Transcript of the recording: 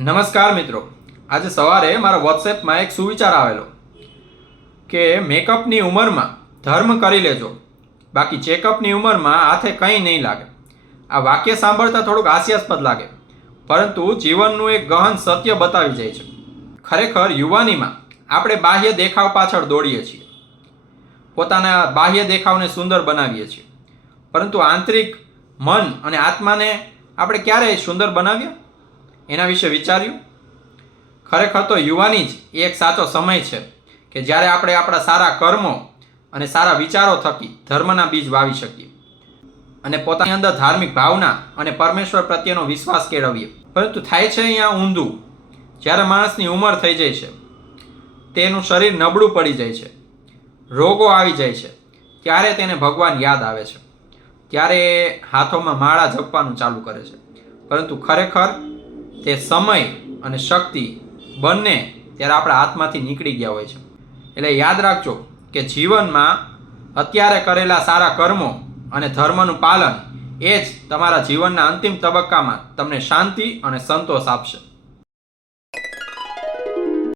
નમસ્કાર મિત્રો, આજે સવારે મારા વોટ્સએપમાં એક સુવિચાર આવેલો કે મેકઅપની ઉંમરમાં ધર્મ કરી લેજો, બાકી ચેકઅપની ઉંમરમાં હાથે કંઈ નહીં લાગે. આ વાક્ય સાંભળતા થોડુંક હાસ્યાસ્પદ લાગે, પરંતુ જીવનનું એક ગહન સત્ય બતાવી જાય છે. ખરેખર યુવાનીમાં આપણે બાહ્ય દેખાવ પાછળ દોડીએ છીએ, પોતાના બાહ્ય દેખાવને સુંદર બનાવીએ છીએ, પરંતુ આંતરિક મન અને આત્માને આપણે ક્યારેય સુંદર બનાવ્યા એના વિશે વિચાર્યું? ખરેખર તો યુવાની જ એક સાચો સમય છે કે જ્યારે આપણે આપણા સારા કર્મો અને સારા વિચારો થકી ધર્મના બીજ વાવી શકીએ અને પોતાની અંદર ધાર્મિક ભાવના અને પરમેશ્વર પ્રત્યેનો વિશ્વાસ કેળવીએ. પરંતુ થાય છે અહીંયા ઊંધું. જ્યારે માણસની ઉંમર થઈ જાય છે, તેનું શરીર નબળું પડી જાય છે, રોગો આવી જાય છે, ત્યારે તેને ભગવાન યાદ આવે છે. ત્યારે હાથોમાં માળા જપવાનું ચાલુ કરે છે. પરંતુ ખરેખર તે સમય અને શક્તિ બંને ત્યારે આપણા હાથમાંથી નીકળી ગયા હોય છે. એટલે યાદ રાખજો કે જીવનમાં અત્યારે કરેલા સારા કર્મો અને ધર્મનું પાલન એ જ તમારા જીવનના અંતિમ તબક્કામાં તમને શાંતિ અને સંતોષ આપશે.